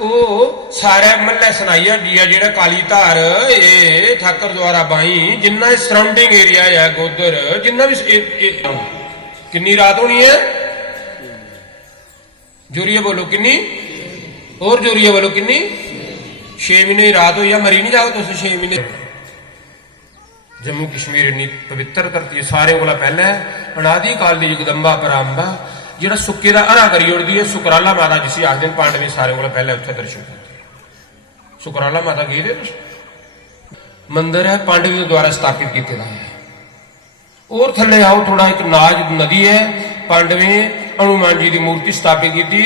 ਉਹ ਸਾਰੇ ਮੱਲੇ ਸੁਣਾਈਆ ਜੀ ਜਿਹੜਾ ਕਾਲੀ ਧਾਰ ਇਹ ਠਾਕਰ ਦੁਆਰਾ ਬਾਈ ਜਿੰਨਾ ਸਰਾਊਂਡਿੰਗ ਏਰੀਆ ਹੈ ਗੋਦਰ ਜਿੰਨਾ ਵੀ ਕਿੰਨੀ ਰਾਤ ਹੋਣੀ ਹੈ जोरिए बोलो किन्नी और जोरिए बोलो किन्नी 6 महीने की रात हुई मरी नहीं जाओ तुम 6 महीने जम्मू कश्मीर इन्नी पवित्र धरती है सारे को पहले अनादि काल की जगदंबा परांबा जो सुक्के का हरा करी उड़ती है सुकराला माता जिसे आख दिन पांडवे सारे को पहले उत्थे दर्शन करते सुकराला माता गए मंदिर है पांडवों द्वारा स्थापित किया है और थले आओ थोड़ा एक नाज नदी है पांडवे हनुमान जी की मूर्ति स्थापित की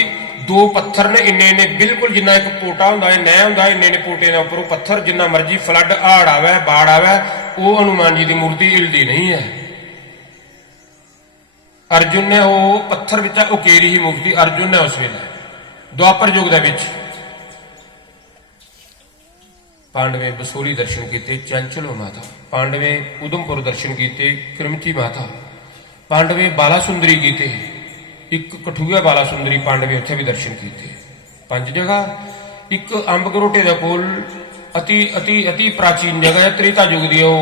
2 पत्थर ने इन्ने इन्ने बिल्कुल जिन्ना एक पोटा होंदा है नह होंदा है इन्ने इन्ने पोटे के उपर पत्थर जिन्ना मर्जी फ्लड हाड़ आवे बाढ़ आवे वो हनुमान जी की मूर्ति हिलदी नहीं है अर्जुन ने वो पत्थर विच उकेरी ही मूर्ति अर्जुन ने उस वेले द्वापर युग दे विच पांडवे बसोली दर्शन किए चंचलो माता पांडवे उधमपुर दर्शन किए क्रमची माता पांडवे बाला सुंदरी कीते एक कठुआ बाला सुंदरी पांडवे उत्थे भी दर्शन किए 5 जगह एक अंब गरोटे दे कोल अति अति अति प्राचीन जगह है त्रेता युग दी वो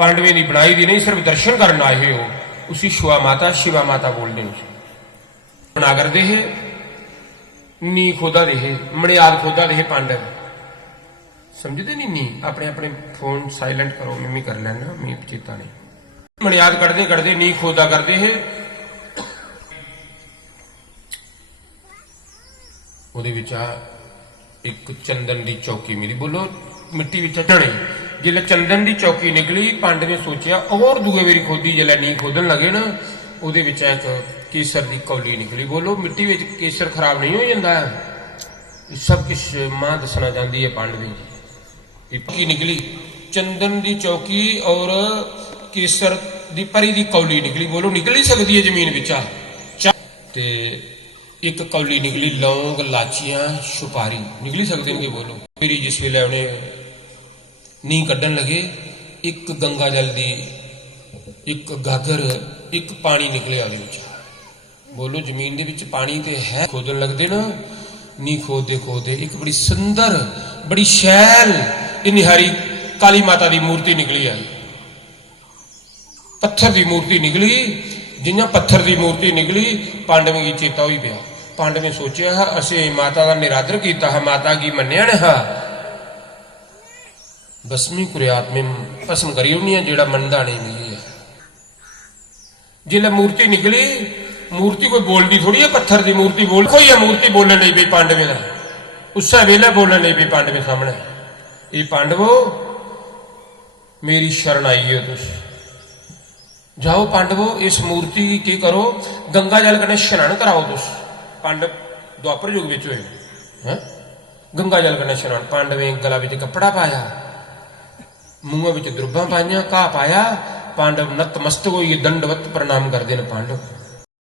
पांडवे की बनाई दी नहीं सिर्फ दर्शन करने आए हो उसी शिवा माता बोलते बना करते है नी खोदा दे मणियाद खोदा दे पांडव समझते नहीं नी अपने अपने फोन साइलेंट करो मैं कर लेना मैं चेता नहीं मणियाद कटते कटते नी खोदा करते है एक चंदन की चौकी मिली बोलो मिट्टी चढ़े जिले चंदन की चौकी निकली पांडव ने सोचा और दूए बारी खोदी जिले नी खोदन लगे ना वो एक केसर की कौली निकली बोलो मिट्टी में केसर खराब नहीं हो जाता सब कुछ मां दसना चाहती है पांडवी की निकली चंदन की चौकी और केसर दी परी दी कौली निकली बोलो निकल ही सकती है जमीन विचा ते एक कौली निकली लौंग लाचियां सुपारी निकली सकते हैं बोलो मेरी जिस वेले उन्हें नी कड्डन लगे एक गंगा जल दी एक गागर एक पानी निकले आदि बोलो जमीन दे विच पानी ते है खोदन लगते ना नी खोदे खोदे एक बड़ी सुंदर बड़ी शैल निहारी काली माता की मूर्ति निकली आई पत्थर की मूर्ति निकली जिन्ना पत्थर की मूर्ति निकली पांडवें की चेता ही पिया पांडवें सोचा है असे माता का निरादर किया है माता की मन्या ने हा बसमी कुरियात में भस्म करी होनी है जेड़ा मनदा नहीं मिली है जिले मूर्ति निकली मूर्ति कोई बोलती थोड़ी है पत्थर की मूर्ति बोल कोई है मूर्ति बोलने नहीं पी पांडवे का उस वेले बोलने नहीं पी पांडवे सामने ये पांडवो मेरी शरण आई है तुम जाओ पांडवो इस मूर्ति की करो गंगा जल कने स्नान कराओ तुस पांडव द्वापर युग विच होए गंगा जल कने स्नान पांडवें गला विच कपड़ा पाया मूंह विच द्रुबां पाइयां घा पाया पांडव नतमस्तक होइए दंडवत प्रणाम करदे ने पांडव